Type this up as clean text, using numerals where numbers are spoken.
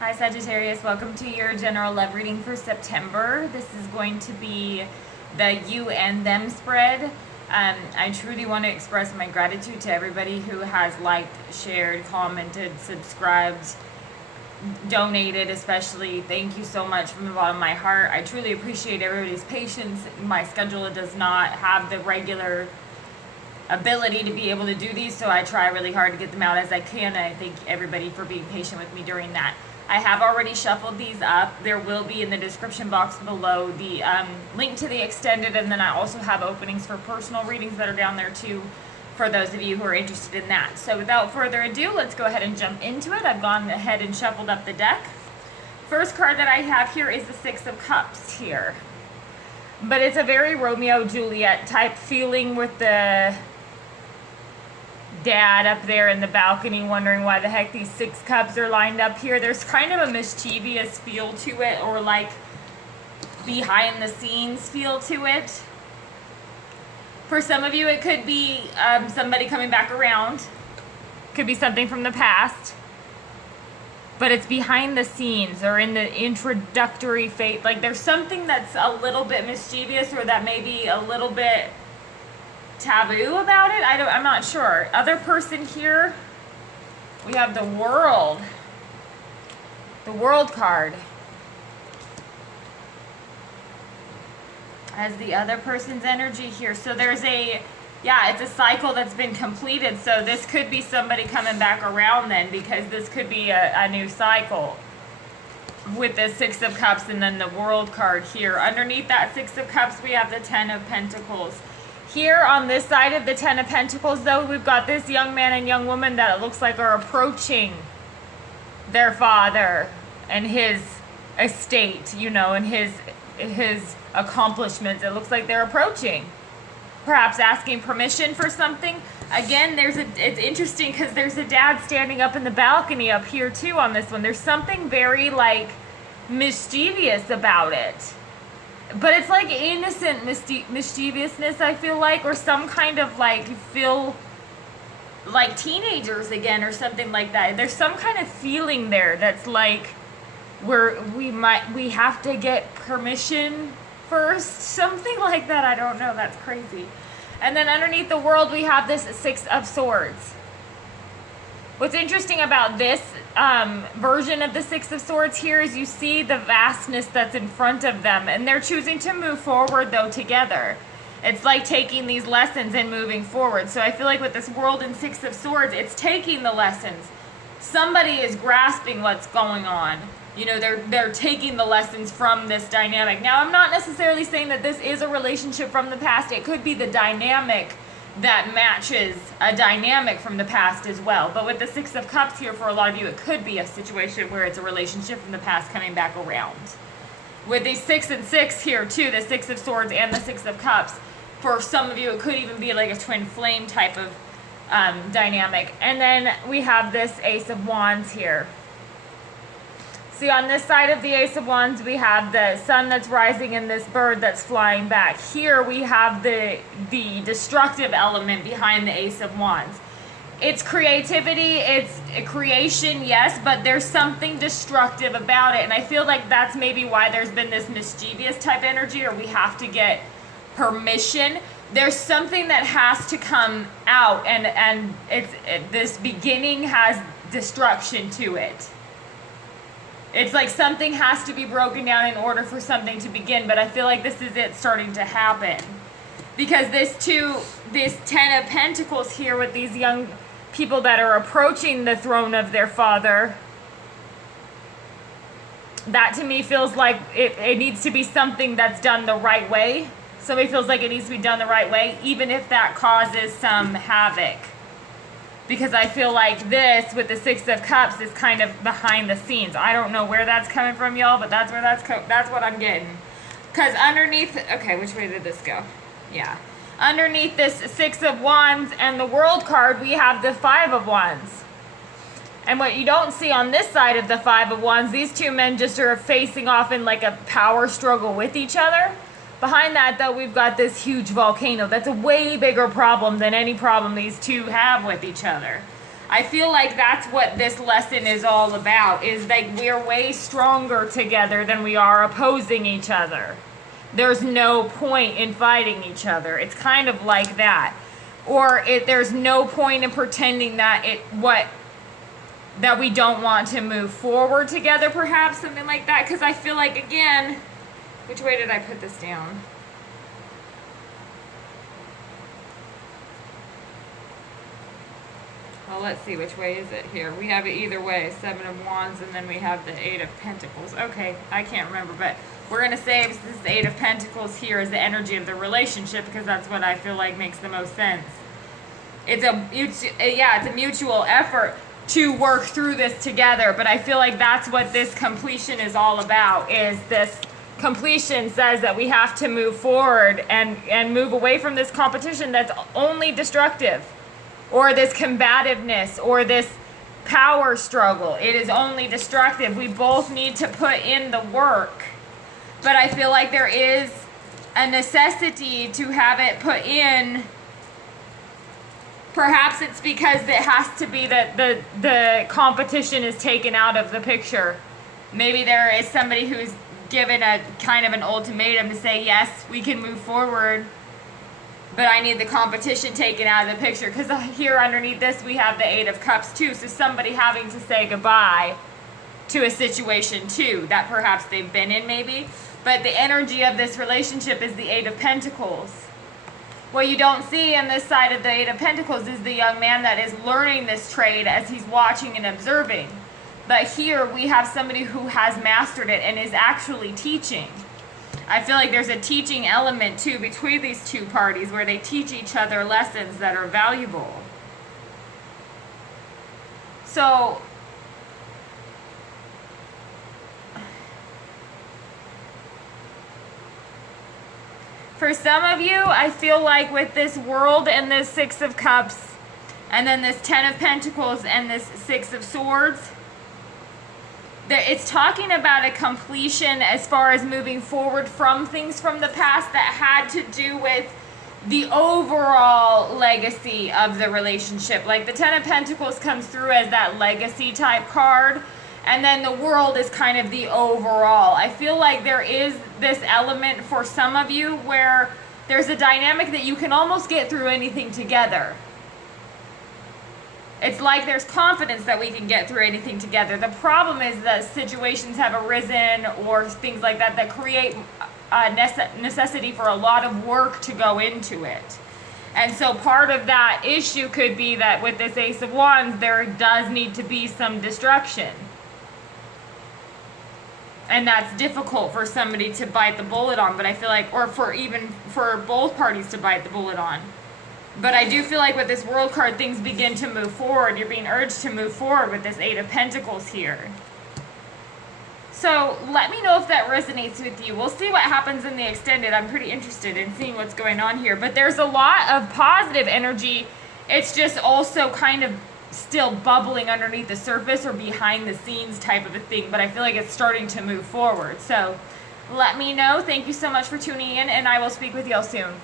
Hi Sagittarius, welcome to your general love reading for September. This is going to be the you and them spread. I truly want to express my gratitude to everybody who has liked, shared, commented, subscribed, donated especially. Thank you so much from the bottom of my heart. I truly appreciate everybody's patience. My schedule does not have the regular ability to be able to do these, so I try really hard to get them out as I can, and I thank everybody for being patient with me during that. I have already shuffled these up. There will be in the description box below the link to the extended, and then I also have openings for personal readings that are down there too for those of you who are interested in that. So without further ado, let's go ahead and jump into it. I've gone ahead and shuffled up the deck. First card that I have here is the Six of Cups here. But it's a very Romeo-Juliet type feeling with the dad up there in the balcony wondering why the heck these six cups are lined up here. There's kind of a mischievous feel to it, or like behind the scenes feel to it. For some of you it could be somebody coming back around. Could be something from the past. But it's behind the scenes or in the introductory phase. Like there's something that's a little bit mischievous, or that may be a little bit taboo about it. I'm not sure. Other person here, we have the World. The World card as the other person's energy here. So there's it's a cycle that's been completed. So this could be somebody coming back around then, because this could be a new cycle with the Six of Cups and then the World card here. Underneath that Six of Cups, we have the Ten of Pentacles. Here on this side of the Ten of Pentacles, though, we've got this young man and young woman that it looks like are approaching their father and his estate, you know, and his accomplishments. It looks like they're approaching, perhaps asking permission for something. Again, it's interesting because there's a dad standing up in the balcony up here too on this one. There's something very like mischievous about it. But it's like innocent mischievousness, I feel like, or some kind of like, you feel like teenagers again or something like that. There's some kind of feeling there that's like we have to get permission first, something like that. I don't know, that's crazy. And then underneath the World, we have this Six of Swords. What's interesting about this version of the Six of Swords here is you see the vastness that's in front of them, and they're choosing to move forward though together. It's like taking these lessons and moving forward. So I feel like with this World and Six of Swords, it's taking the lessons. Somebody is grasping what's going on. You know, they're taking the lessons from this dynamic. Now, I'm not necessarily saying that this is a relationship from the past. It could be the dynamic that matches a dynamic from the past as well. But with the Six of Cups here, for a lot of you, it could be a situation where it's a relationship from the past coming back around. With these 6 and 6 here too, the Six of Swords and the Six of Cups, for some of you it could even be like a twin flame type of dynamic. And then we have this Ace of Wands here. See, on this side of the Ace of Wands, we have the sun that's rising and this bird that's flying back. Here we have the destructive element behind the Ace of Wands. It's creativity, it's creation, yes, but there's something destructive about it. And I feel like that's maybe why there's been this mischievous type energy, or we have to get permission. There's something that has to come out, and this beginning has destruction to it. It's like something has to be broken down in order for something to begin, but I feel like this is it starting to happen. Because this Ten of Pentacles here with these young people that are approaching the throne of their father, that to me feels like it needs to be something that's done the right way. Somebody feels like it needs to be done the right way, even if that causes some havoc. Because I feel like this with the Six of Cups is kind of behind the scenes. I don't know where that's coming from, y'all, but that's what I'm getting. Because underneath, okay, which way did this go? Yeah. Underneath this Six of Wands and the World card, we have the Five of Wands. And what you don't see on this side of the Five of Wands, these two men just are facing off in like a power struggle with each other. Behind that, though, we've got this huge volcano. That's a way bigger problem than any problem these two have with each other. I feel like that's what this lesson is all about, is like we're way stronger together than we are opposing each other. There's no point in fighting each other. It's kind of like that. Or there's no point in pretending that that we don't want to move forward together, perhaps, something like that. Because I feel like, again, which way did I put this down? Well, let's see, which way is it here? We have it either way, 7 of Wands, and then we have the 8 of Pentacles. Okay, I can't remember, but we're going to say this 8 of Pentacles here is the energy of the relationship, because that's what I feel like makes the most sense. It's a mutual effort to work through this together, but I feel like that's what this completion is all about, is this completion says that we have to move forward and move away from this competition that's only destructive, or this combativeness, or this power struggle. It is only destructive. We both need to put in the work, but I feel like there is a necessity to have it put in. Perhaps it's because it has to be that the competition is taken out of the picture. Maybe there is somebody who's given a kind of an ultimatum to say, yes, we can move forward, but I need the competition taken out of the picture. Because here underneath this, we have the 8 of Cups too. So somebody having to say goodbye to a situation too, that perhaps they've been in maybe. But the energy of this relationship is the 8 of Pentacles. What you don't see on this side of the 8 of Pentacles is the young man that is learning this trade as he's watching and observing. But here we have somebody who has mastered it and is actually teaching. I feel like there's a teaching element too between these two parties, where they teach each other lessons that are valuable. So for some of you, I feel like with this World and this 6 of Cups, and then this 10 of Pentacles and this 6 of Swords, it's talking about a completion as far as moving forward from things from the past that had to do with the overall legacy of the relationship. Like the 10 of Pentacles comes through as that legacy type card, and then the World is kind of the overall. I feel like there is this element for some of you where there's a dynamic that you can almost get through anything together. It's like there's confidence that we can get through anything together. The problem is that situations have arisen or things like that that create a necessity for a lot of work to go into it. And so part of that issue could be that with this Ace of Wands, there does need to be some destruction. And that's difficult for somebody to bite the bullet on, but I feel like, or for both parties to bite the bullet on. But I do feel like with this World card, things begin to move forward. You're being urged to move forward with this 8 of Pentacles here. So let me know if that resonates with you. We'll see what happens in the extended. I'm pretty interested in seeing what's going on here. But there's a lot of positive energy. It's just also kind of still bubbling underneath the surface or behind the scenes type of a thing. But I feel like it's starting to move forward. So let me know. Thank you so much for tuning in, and I will speak with y'all soon.